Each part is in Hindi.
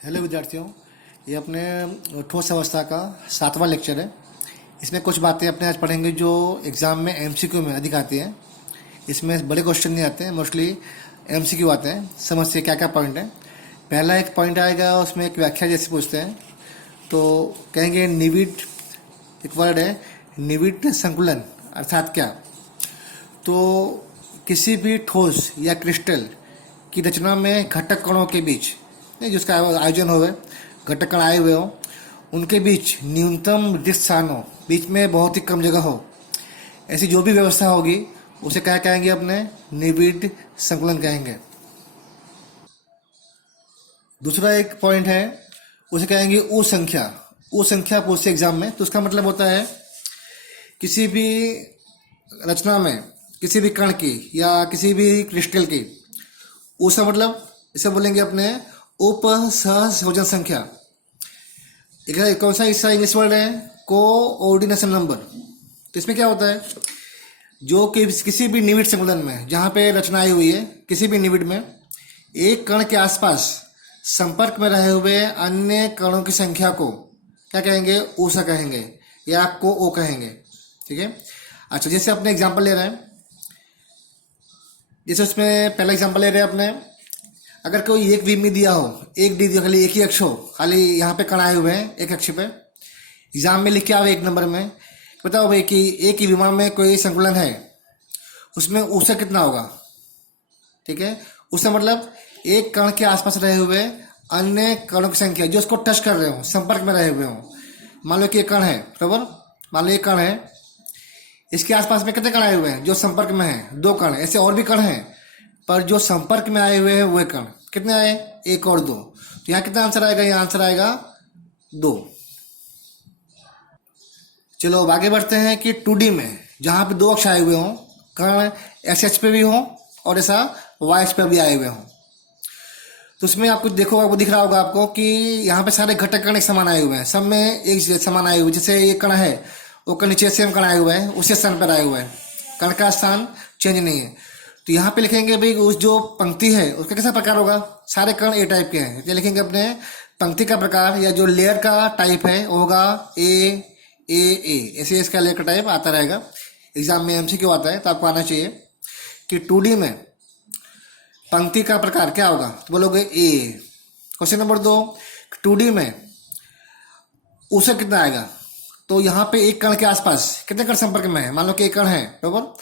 हेलो विद्यार्थियों, ये अपने ठोस अवस्था का 7वां लेक्चर है। इसमें कुछ बातें अपने आज पढ़ेंगे जो एग्ज़ाम में एमसीक्यू में अधिक आती हैं। इसमें बड़े क्वेश्चन नहीं आते हैं, मोस्टली एमसीक्यू आते हैं। समझिए क्या क्या पॉइंट है। पहला एक पॉइंट आएगा, उसमें एक व्याख्या जैसे पूछते हैं तो कहेंगे निविड, एक वर्ड है निविड संकुलन अर्थात क्या। तो किसी भी ठोस या क्रिस्टल की रचना में घटक कणों के बीच नहीं जिसका आयोजन हो, घटक कण आए हुए हो, उनके बीच न्यूनतम रिक्त स्थान हो, बीच में बहुत ही कम जगह हो, ऐसी जो भी व्यवस्था होगी उसे क्या कहेंगे, अपने निविड संकुलन कहेंगे। दूसरा एक पॉइंट है, उसे कहेंगे उ संख्या। उ संख्या पूछते एग्जाम में, तो उसका मतलब होता है किसी भी रचना में किसी भी कण की या किसी भी क्रिस्टल की उसका मतलब इसे बोलेंगे अपने उपसहसंयोजन संख्या। एक कौन सा इसका इंग्लिश वर्ड है, कोऑर्डिनेशन नंबर। तो इसमें क्या होता है, जो कि किसी भी निविड संकुलन में जहाँ पे रचना आई हुई है, किसी भी निविड में एक कण के आसपास संपर्क में रहे हुए अन्य कणों की संख्या को क्या कहेंगे, ऊसा कहेंगे या को ओ कहेंगे। ठीक है। अच्छा, जैसे अपने एग्जाम्पल ले रहे हैं, जैसे उसमें पहला एग्जाम्पल ले रहे हैं अपने, अगर कोई एक विमी दिया हो, एक डी दिया, खाली एक ही अक्ष हो, खाली यहाँ पे कण आए हुए हैं एक अक्ष पे, एग्जाम में लिख के आवे एक नंबर में, बताओ भाई कि एक ही विमा में कोई संकुलन है, उसमें ऊर्जा कितना होगा। ठीक है। उससे मतलब एक कण के आसपास रहे हुए अन्य कणों की संख्या जो उसको टच कर रहे हो, संपर्क में रहे हुए हो। मान लो कि एक कण है, बराबर, मान लो एक कण है, इसके आसपास में कितने कण आए हुए हैं जो संपर्क में है, दो कण। ऐसे और भी कण हैं, पर जो संपर्क में आए हुए हैं वे कण कितने आए, एक और दो। तो यहाँ कितना आंसर आएगा, यहाँ आंसर आएगा 2। चलो अब आगे बढ़ते हैं कि 2D में जहाँ पे दो अक्ष आए हुए हों, कण एस एच पे भी हो और ऐसा वाई एच पे भी आए हुए हों, तो उसमें आपको देखो, आपको दिख रहा होगा आपको कि यहाँ पे सारे घटक कण एक समान आए हुए हैं, सब में एक समान आए हुए। जैसे ये कण है, वो कण नीचे सेम कण आए हुए हैं, उसी स्थान पर आए हुए हैं, कण का स्थान चेंज नहीं है। तो यहाँ पे लिखेंगे भाई उस जो पंक्ति है उसका कैसा प्रकार होगा, सारे कण ए टाइप के हैं, ये लिखेंगे अपने पंक्ति का प्रकार या जो लेयर का टाइप है वो होगा ए ए ए, ऐसे इसका लेयर का टाइप आता रहेगा। एग्जाम में एमसीक्यू आता है तो आपको आना चाहिए कि 2D में पंक्ति का प्रकार क्या होगा, तो बोलोगे ए। क्वेश्चन नंबर 2, 2D में उसे कितना आएगा, तो यहाँ पे एक कण के आसपास कितने कण संपर्क में है, मान लो कि एक कण है, बराबर,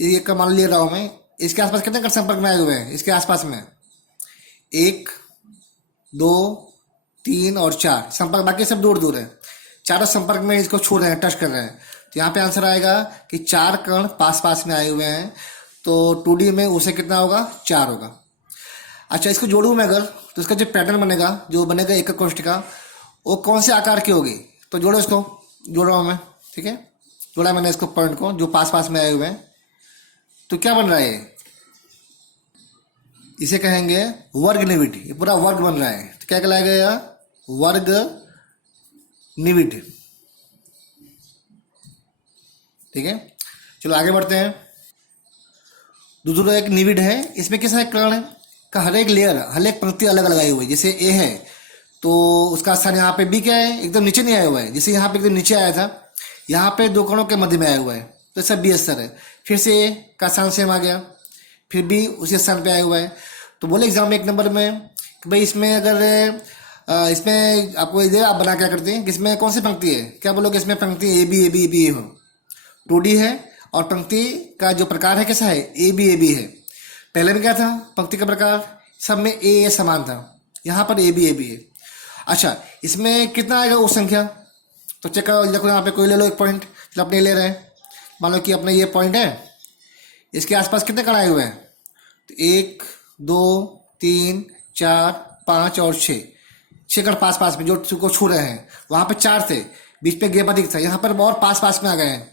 ये कण मान ले रहा हूं मैं, इसके आसपास कितने कण संपर्क में आए हुए हैं, इसके आसपास में 1 2 3 और 4 संपर्क, बाकी सब दूर दूर है, चारों संपर्क में इसको छू रहे हैं, टच कर रहे हैं। तो यहाँ पे आंसर आएगा कि 4 कण पास पास में आए हुए हैं, तो 2D में उसे कितना होगा, 4 होगा। अच्छा, इसको जोड़ूं मैं अगर, तो इसका जो पैटर्न बनेगा, जो बनेगा एक कोष्ठिका, वो कौन से आकार की होगी, तो जोड़ो इसको, जोड़ रहा हूँ मैं। ठीक है, जोड़ा मैंने इसको पॉइंट को जो पास पास में आए हुए हैं, तो क्या बन रहा है, इसे कहेंगे वर्ग निविड। ये पूरा वर्ग बन रहा है, तो क्या कहलाएगा यह, वर्ग निविड। ठीक है, चलो आगे बढ़ते हैं। दूसरा एक निविड है, इसमें कैसा है, कण का हर एक लेयर, हर एक पंक्ति अलग अलग आई हुई है। जैसे ए है तो उसका स्थान यहाँ पे बी क्या है, एकदम नीचे नहीं आया हुआ है, जैसे यहाँ पे एकदम नीचे आया था, यहाँ पे दो कणों के मध्य में आया हुआ है, तो सब बी स्तर है। फिर से ए का स्थान सेम आ गया, फिर बी उसी स्थान पे आया हुआ है। तो बोले एग्जाम में एक नंबर में कि भाई इसमें अगर इसमें आपको इधर आप बना क्या करते हैं कि इसमें कौन सी पंक्ति है, क्या बोलोगे, इसमें पंक्ति A B A B A B हो, 2D है और पंक्ति का जो प्रकार है कैसा है, ए बी है। पहले में क्या था, पंक्ति का प्रकार सब में ए समान था, यहाँ पर ए बी है। अच्छा, इसमें कितना आएगा उस संख्या, तो चेक करो, देखो यहाँ पे कोई ले लो एक पॉइंट, चलो अपने ले रहे हैं, मान लो कि अपने ये पॉइंट है, इसके आसपास कितने कण आए हुए हैं, तो 1 2 3 4 5 और 6 कण पास पास में जो को छू रहे हैं। वहाँ पे 4 थे, बीच में गैप अधिक था, यहाँ पर और पास पास में आ गए हैं,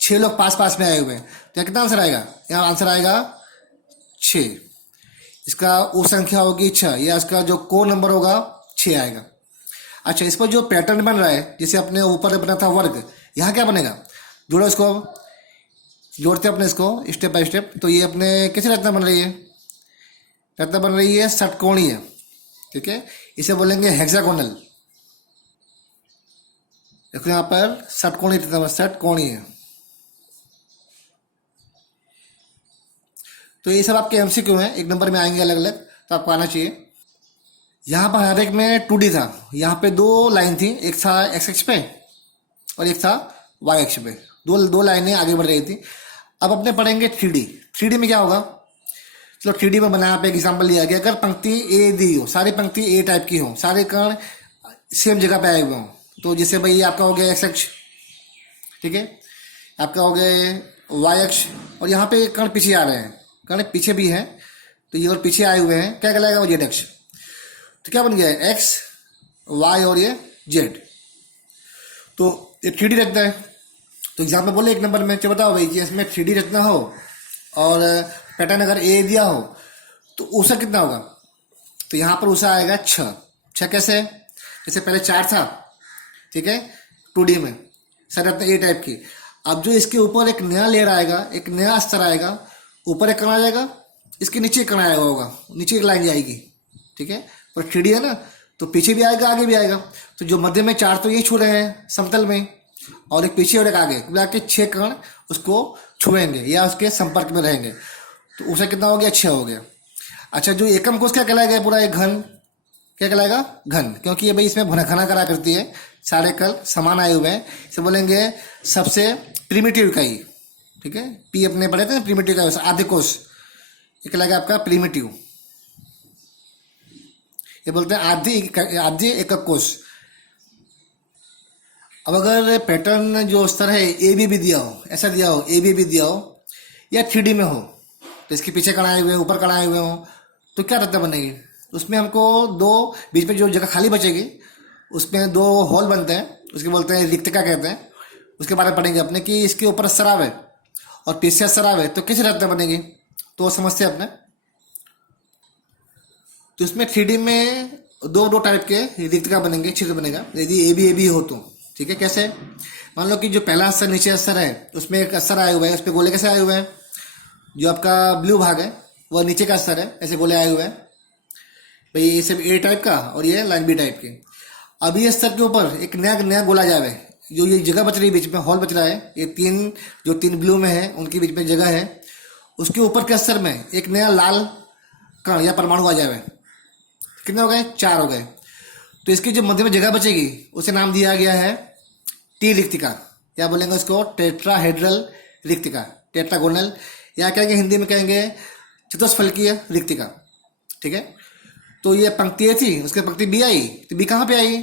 6 लोग पास पास में आए हुए हैं। तो कितना आंसर आएगा, यहाँ आंसर आएगा 6। इसका वो संख्या होगी 6, या इसका जो को नंबर होगा 6 आएगा। अच्छा, इस पर जो पैटर्न बन रहा है, जैसे अपने ऊपर बना था वर्ग, यहाँ क्या बनेगा, जोड़ो इसको, जोड़ते अपने इसको स्टेप बाय स्टेप। तो ये अपने कैसे रचना बन रही है, रचना बन रही है षटकोणीय। ठीक है, इसे बोलेंगे हेक्सागोनल। देखो यहाँ पर षटकोणीय है। तो ये सब आपके एमसीक्यू हैं, एक नंबर में आएंगे अलग अलग, तो आपको आना चाहिए। यहाँ पर हर एक में 2D था। यहाँ पे दो लाइन थी, एक था एक्स एक्स पे और एक था वाई एक्स पे। दो दो लाइनें आगे बढ़ रही थी। अब अपने पढ़ेंगे 3D। 3D में क्या होगा, चलो 3D में बना, यहाँ पे एग्जाम्पल लिया गया। अगर पंक्ति ए दी हो, सारी पंक्ति ए टाइप की हो, सारे कण सेम जगह पे आए हुए हों, तो जैसे भाई आपका हो गया एक्स अक्ष, ठीक है, आपका हो गया वाई अक्ष, और यहाँ पे कण पीछे आ रहे हैं, कण पीछे भी है, तो ये और पीछे आए हुए हैं, क्या कहलाएगा वो जेड अक्ष। तो क्या बन गया है, एक्स वाई और ये जेड। तो ये 3D रखता है। तो एग्जाम में बोले एक नंबर में, चलो बताओ भाई कि इसमें 3D रखना हो और पैटर्न अगर ए दिया हो तो ऊषा कितना होगा। तो यहाँ पर ऊषा आएगा 6। 6 कैसे, जैसे पहले 4 था, ठीक है, 2D में सरत ए टाइप की। अब जो इसके ऊपर एक नया लेयर आएगा, एक नया स्तर आएगा, ऊपर एक कण आ जाएगा, इसके नीचे एक कण आएगा होगा, नीचे एक लाइन जाएगी, ठीक है। पर 3D है ना, तो पीछे भी आएगा आगे भी आएगा। तो जो मध्य में 4 तो ये छू रहे हैं समतल में, और एक पीछे और एक आगे, मिला के 6 कण उसको छुएंगे या उसके संपर्क में रहेंगे। तो उसे कितना हो गया, 6 हो गया। अच्छा, जो एकम कोष क्या कहलाएगा, पूरा एक घन, क्या कहलाएगा, घन, क्योंकि ये भाई इसमें घना करा करती है, सारे कल समान आए हुए हैं, इसे बोलेंगे सबसे प्रीमिटिव इकाई, ठीक है। पी अपने पढ़े थे प्रीमिटिव इकाई, आद्य कोष, ये कहलाएगा आपका प्रीमिटिव। ये बोलते हैं आद्य एकक कोष। अब अगर पैटर्न जो स्तर है ए बी भी दिया हो, ऐसा दिया हो, ए बी दिया हो, या 3D में हो, तो इसके पीछे कण आए हुए, ऊपर कण आए हुए हो, तो क्या रत्ता बनेगी, उसमें हमको दो, बीच में जो जगह खाली बचेगी उसमें 2 होल बनते हैं, उसके बोलते हैं रिक्तिका कहते हैं। उसके बारे में पढ़ेंगे अपने कि इसके ऊपर सराव है और पीछे सराव है, तो कैसे रत्ता बनेगी, तो समझते हैं अपने। तो इसमें 3D में दो टाइप के रिक्तिका बनेंगे, छिद्र बनेगा, यदि ए बी हो तो, ठीक है। कैसे, मान लो कि जो पहला अस्तर नीचे अस्तर है, उसमें एक अस्तर आया हुआ है, उस पर गोले कैसे आए हुए हैं, जो आपका ब्लू भाग है वह नीचे का अस्तर है, ऐसे गोले आए हुए हैं भाई, ये सब ए टाइप का और ये लाइन बी टाइप की। अब ये स्तर के ऊपर एक नया गोला जावे, जो ये जगह बच रही है, बीच में हॉल बच रहा है, ये तीन ब्लू में है, उनके बीच में जगह है, उसके ऊपर के स्तर में एक नया लाल कण या परमाणु आ जावे। कितने हो गए, 4 हो गए। तो इसकी जो मध्य में जगह बचेगी उसे नाम दिया गया है टी रिक्तिका, या बोलेंगे उसको टेट्राहेड्रल रिक्तिका, टेट्रागोनल, या कहेंगे हिंदी में कहेंगे चतुष्फलकीय रिक्तिका, ठीक है। तो ये पंक्ति ए थी, उसके पंक्ति बी आई, तो बी कहाँ पे आई,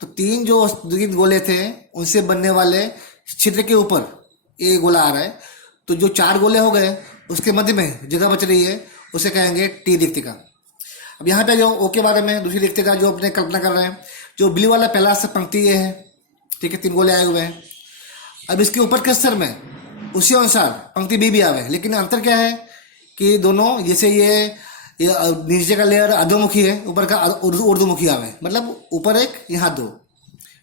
तो 3 गोले थे उनसे बनने वाले छिद्र के ऊपर ए गोला आ रहा है, तो जो 4 गोले हो गए उसके मध्य में जगह बच रही है, उसे कहेंगे टी रिक्तिका। अब यहाँ पे जो ओ के बारे में दूसरी रिक्तिका जो अपने कल्पना कर रहे हैं, जो ब्लू वाला पहला से पंक्ति ये है, ठीक है, 3 गोले आए हुए हैं। अब इसके ऊपर के स्तर में उसी अनुसार पंक्ति बी भी आवे, लेकिन अंतर क्या है कि दोनों, जैसे ये नीचे का लेयर अधोमुखी है, ऊपर का ऊर्ध्वमुखी आवे, मतलब ऊपर एक यहाँ 2,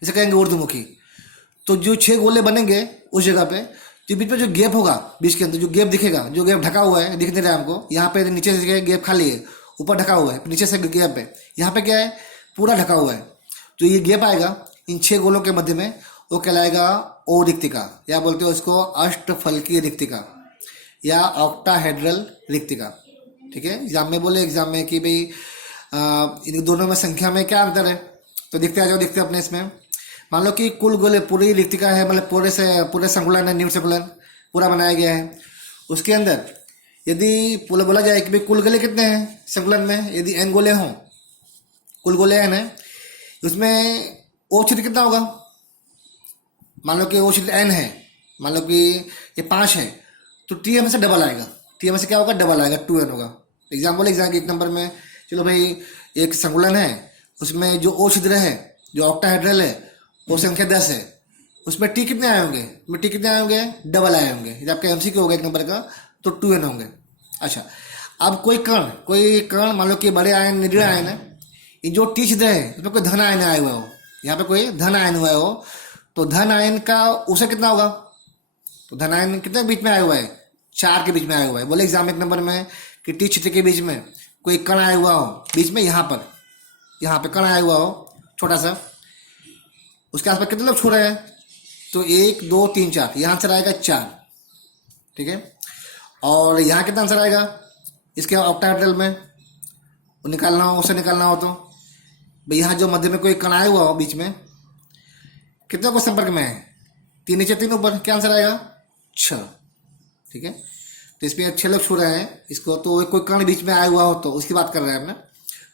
इसे कहेंगे ऊर्ध्वमुखी। तो जो 6 गोले बनेंगे उस जगह पे, जो बीच में जो गैप होगा, बीच के अंदर जो गैप दिखेगा, जो गैप ढका हुआ है, दिख नहीं रहा है हमको, यहाँ पे नीचे से गैप खाली है, ऊपर ढका हुआ है, नीचे से गैप है, यहाँ पे क्या है, पूरा ढका हुआ है। जो ये गैप आएगा इन 6 गोलों के मध्य में, वो कहलाएगा ओ रिक्तिका, या बोलते हैं उसको अष्टफलकीय रिक्तिका या ऑक्टाहेड्रल रिक्तिका, ठीक है। एग्जाम में कि भाई इन दोनों में संख्या में क्या अंतर है, तो देखते आ जाओ, देखते अपने इसमें। मान लो कि कुल गोले पूरी रिक्तिका है, मतलब पूरे संकुलन है, न्यून संकुलन पूरा बनाया गया है। उसके अंदर यदि बोला जाए कि भाई कुल गोले कितने हैं संकुलन में, यदि n गोले हों, कुल गोले n है, उसमें ओ छिद्र कितना होगा, मान लो कि ओ छिद्र n है, मान लो कि ये 5 है, तो टी हमें से डबल आएगा, टी हमें से क्या होगा, डबल आएगा, 2n होगा। एग्जाम 1 नंबर में, चलो भाई एक संकुलन है, उसमें जो ओ छिद्र है, जो ऑक्टाहेड्रल है, वो संख्या 10 है, उसमें टी कितने आए होंगे, टी कितने आए होंगे, डबल आए होंगे। यदि आपका एमसीक्यू होगा 1 नंबर का, तो 2n होंगे। अच्छा, अब कोई कण मान लो कि बड़े आयन, निरीय आयन है, ये जो टी छिद्र है इसमें कोई धन आयन आया हुआ हो, यहाँ पे कोई धन आयन हुआ हो, तो धन आयन का उसे कितना होगा, तो धन आयन कितने बीच में आया हुआ है, 4 के बीच में आया हुआ है। बोले एग्जाम 1 नंबर में कि टी छिद्र के बीच में कोई कण आया हुआ हो, बीच में यहाँ पर, यहाँ पे कण आया हुआ हो छोटा सा, उसके आसपास कितने लोग छू रहे हैं? तो 1 2 3 4, यहाँ आंसर आएगा 4। ठीक है, और यहाँ कितना आंसर आएगा इसके ऑक्टाहेड्रल में, वो निकालना हो, उसे निकालना हो तो भाई यहाँ जो मध्य में कोई कण आया हुआ हो बीच में, कितने को संपर्क में है? 3 नीचे 3 ऊपर, क्या आंसर आएगा? 6। ठीक है, तो इसमें 6 लोग छू रहे हैं इसको, तो कोई कण बीच में आया हुआ हो तो उसकी बात कर रहे हैं हमने,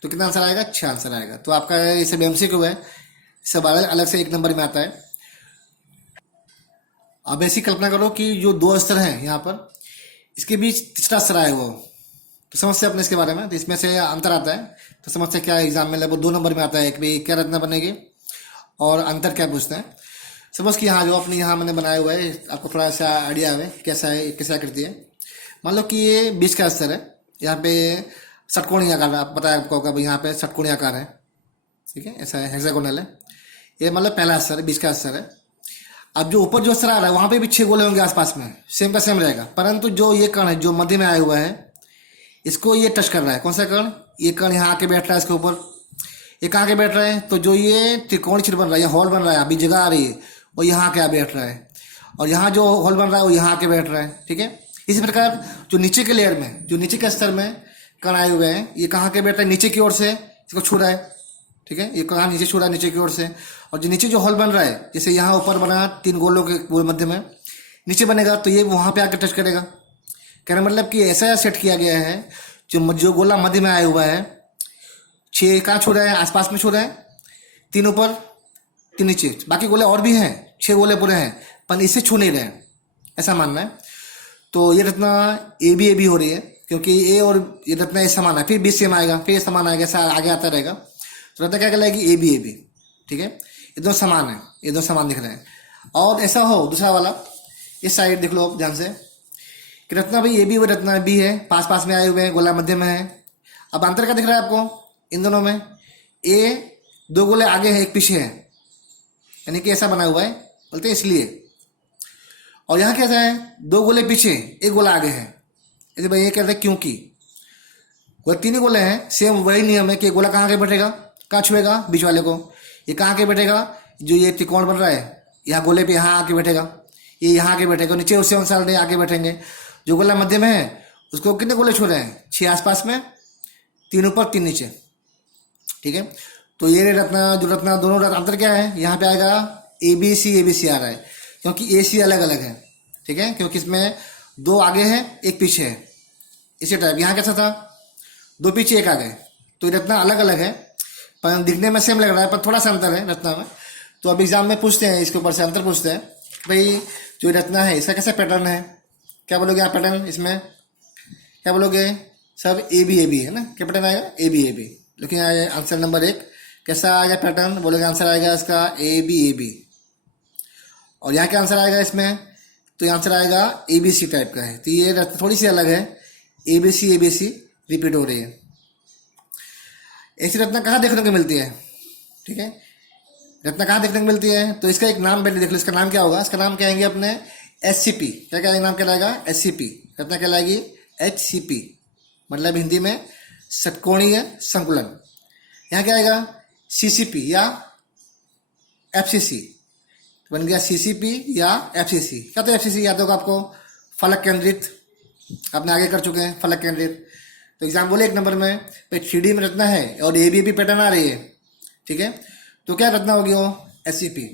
तो कितना आंसर आएगा? 6 आंसर आएगा। तो आपका ये सब MCQ है, सब अलग अलग से 1 नंबर में आता है। अब ऐसी कल्पना करो कि जो 2 स्तर हैं यहाँ पर, इसके बीच तीसरा स्तर आया हुआ हो, तो समझते अपने इसके बारे में। तो इसमें से अंतर आता है, तो समझते क्या एग्जाम में लगभग 2 नंबर में आता है कि भाई क्या रचना बनेगी और अंतर क्या पूछते हैं। सपोज कि यहाँ जो अपने यहाँ मैंने बनाया हुआ है, आपको थोड़ा सा आइडिया है कैसा है, कैसा आकृति है। मान लो कि ये बीच का स्तर है, यहाँ पे षटकोणीय आकार, आप पता है आपको होगा यहाँ पे षटकोणीय आकार है। ठीक है, ऐसा है, हेक्सागोनल है। ये मतलब पहला स्तर है, बीच का स्तर है। अब जो ऊपर जो स्तर आ रहा है वहाँ पे भी 6 गोले होंगे आसपास में, सेम का सेम रहेगा, परंतु जो ये कण है जो मध्य में आया हुआ है, इसको ये टच कर रहा है। कौन सा कण? ये कण यहाँ आके बैठ रहा है इसके ऊपर। ये कहाँ के बैठ रहा है? तो जो ये त्रिकोणीय चित्र बन रहा है, ये हॉल बन रहा है, अभी जगह आ रही है, वो यहाँ के बैठ रहा है, और यहाँ जो हॉल बन रहा है वो यहाँ के बैठ रहा है। ठीक है, इसी प्रकार जो नीचे के लेयर में, जो नीचे के स्तर में कण आए हुए हैं, ये कहाँ के बैठ रहा है? नीचे की ओर से इसको छू रहा है। ठीक है, ये कहाँ नीचे छू रहा है? नीचे की ओर से। और जो नीचे जो हॉल बन रहा है, जैसे यहाँ ऊपर बना 3 गोलों के मध्य में, नीचे बनेगा तो ये वहाँ पे आके टच करेगा। कहने मतलब कि ऐसा सेट किया गया है, जो गोला मध्य में आया हुआ है, 6 कहाँ छू रहे हैं? आसपास में छू रहे हैं, 3 ऊपर 3 नीचे, बाकी गोले और भी हैं, 6 गोले पूरे हैं, पर इसे छू नहीं रहे हैं, ऐसा मानना है। तो ये रचना AB हो रही है, क्योंकि ए और ये रचना ये समान है, फिर B सेम आएगा, फिर समान आएगा, ऐसा आगे आता रहेगा। तो रचना क्या कहलाएगी? AB। ठीक है, ये दो समान है, ये दो समान दिख रहे हैं। और ऐसा हो दूसरा वाला, इस साइड देख लो ध्यान से कि रत्ना भाई AB और रत्ना B है, पास पास में आए हुए हैं, गोला मध्य में है। अब अंतर क्या दिख रहा है आपको इन दोनों में? ए 2 गोले आगे है, 1 पीछे है, यानी कि ऐसा बना हुआ है, बोलते हैं इसलिए। और यहाँ कैसा है? 2 गोले पीछे, 1 गोला आगे है, ऐसे भाई ये कहते हैं क्योंकि। वो 3 ही गोले हैं, सेम वही नियम है कि गोला कहाँ के बैठेगा? कहाँ छुएगा? बीच वाले को। ये कहाँ के बैठेगा? जो ये त्रिकोण बन रहा है, यहाँ गोले पे यहाँ आके बैठेगा, ये यहाँ आके बैठेगा, नीचे उससे अनुसार आके बैठेंगे। जो गोला मध्य में है उसको कितने गोले छू रहे हैं? 6 आसपास में, 3 ऊपर 3 नीचे। ठीक है, तो ये रत्ना जो रत्ना दोनों अंतर क्या है? यहाँ पे आएगा ABC आ रहा है, क्योंकि AC अलग अलग है। ठीक है, क्योंकि इसमें 2 आगे है, 1 पीछे है, इसी टाइप। यहाँ कैसा था? 2 पीछे 1 आगे, तो ये रत्ना अलग अलग है, पर दिखने में सेम लग रहा है, पर थोड़ा सा अंतर है रत्ना में। तो अब एग्जाम में पूछते हैं, इसके ऊपर से अंतर पूछते हैं, भाई जो रत्ना है इसका कैसा पैटर्न है? क्या बोलोगे आप पैटर्न? इसमें क्या बोलोगे? सब AB है ना, क्या पैटर्न आएगा? AB। लेकिन आंसर नंबर 1 कैसा आएगा पैटर्न? बोलोगे आंसर आएगा इसका AB। और यहाँ क्या आंसर आएगा इसमें? तो आंसर आएगा ABC टाइप का है। तो ये रत्ना थोड़ी सी अलग है, ABC रिपीट हो रही है। ऐसी रत्ना कहाँ देखने को मिलती है? ठीक है, रत्ना कहाँ देखने को मिलती है? तो इसका एक नाम पहले देख लो, इसका नाम क्या होगा? इसका नाम कहेंगे अपने SCP। क्या क्या नाम कहलाएगा? SCP। रत्ना कहलाएगी HCP, मतलब हिंदी में षटकोणीय संकुलन। यहाँ क्या आएगा? CCP या FCC, बन गया CCP या FCC। क्या तो FCC याद होगा आपको? फलक केंद्रित, आपने आगे कर चुके हैं फलक केंद्रित। तो एग्जाम बोले 1 नंबर में 3D में रत्ना है और AB पैटर्न आ रही है। ठीक है, तो क्या रत्ना होगी वो? SCP।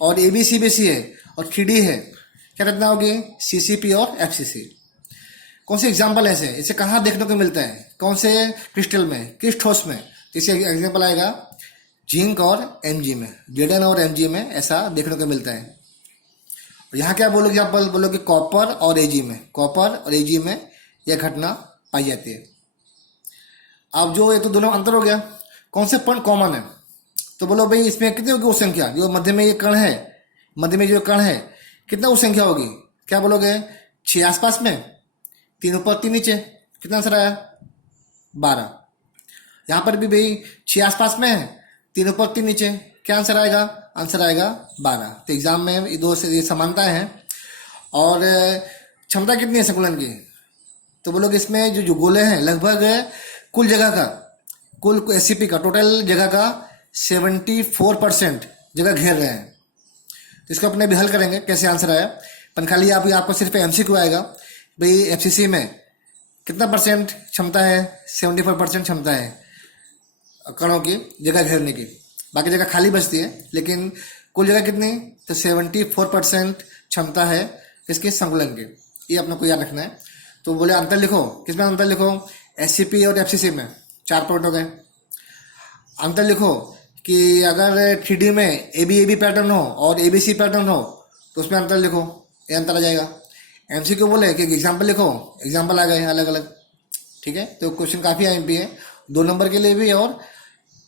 और ABC है और 3D है, क्या रत्ना होगी? CCP और FCC। कौन से एग्जाम्पल ऐसे? इसे कहाँ देखने को मिलता है? कौन से क्रिस्टल में, किस ठोस में? तो इसे एग्जाम्पल आएगा जिंक और Mg में, Zn और Mg में ऐसा देखने को मिलता है। और यहाँ क्या बोलोगे? आप बोलोगे कॉपर और Ag में, कॉपर और Ag में यह घटना पाई जाती है। अब जो ये तो दोनों अंतर हो गया, कौन से पॉइंट कॉमन है? तो बोलो भाई इसमें कितनी होगी वो संख्या? जो मध्य में ये कण है, मध्य में जो कण है, कितना वो संख्या होगी? क्या बोलोगे? 6 आसपास में, 3 ऊपर 3 नीचे, कितना आंसर आया? 12। यहाँ पर भी भाई 6 आसपास में है, 3 ऊपर 3 नीचे, क्या आंसर आएगा? आंसर आएगा 12। तो एग्जाम में ये 2 से ये समानता है। और क्षमता कितनी है संकुलन की? तो बोलोगे इसमें जो गोले हैं लगभग कुल जगह का कुल एससीपी का टोटल जगह का 74% जगह घेर रहे हैं। तो इसको अपने भी हल करेंगे कैसे आंसर आया। पर खाली आपको सिर्फ एमसीक्यू आएगा भाई एफसीसी में कितना परसेंट क्षमता है, 74% क्षमता है कणों की जगह घेरने की, बाकी जगह खाली बचती है, लेकिन कुल जगह कितनी, तो 74% क्षमता है इसकी संकुलन की। ये अपने को याद रखना है। तो बोले अंतर लिखो, किसमें अंतर लिखो, एससीपी और एफसीसी में 4 पॉइंट हो गए। अंतर लिखो कि अगर 3D में एबी पैटर्न हो और एबीसी पैटर्न हो तो उसमें अंतर लिखो, ये अंतर आ जाएगा। एमसीक्यू बोले कि एग्जाम्पल लिखो, एग्जाम्पल आ गए अलग अलग। ठीक है, तो क्वेश्चन काफ़ी आईएमपी है, 2 नंबर के लिए भी और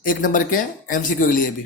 1 नंबर के एमसीक्यू के लिए भी।